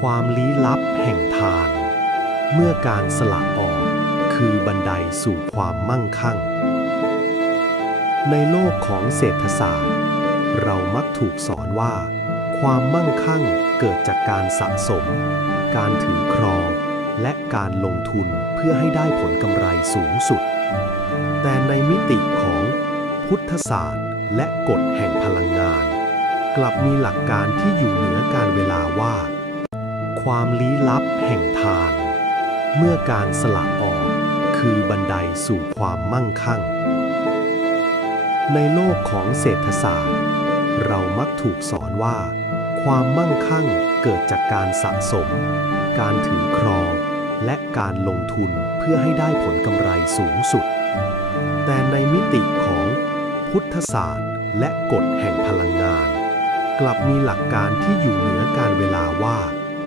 ความลี้ลับแห่งทาน เมื่อการสละออกคือบันไดสู่ความมั่งคั่ง ในโลกของเศรษฐศาสตร์ เรามักถูกสอนว่า ความมั่งคั่งเกิดจากการสะสม การถือครอง และการลงทุนเพื่อให้ได้ผลกำไรสูงสุด แต่ในมิติของพุทธศาสตร์ และกฎแห่งพลังงาน กลับมีหลักการที่อยู่เหนือการเวลาว่า ความลี้ลับแห่งทาน เมื่อการสละออกคือบันไดสู่ความมั่งคั่ง ในโลกของเศรษฐศาสตร์ เรามักถูกสอนว่า ความมั่งคั่งเกิดจากการสะสม การถือครอง และการลงทุนเพื่อให้ได้ผลกำไรสูงสุด แต่ในมิติของพุทธศาสตร์ และกฎแห่งพลังงาน กลับมีหลักการที่อยู่เหนือการเวล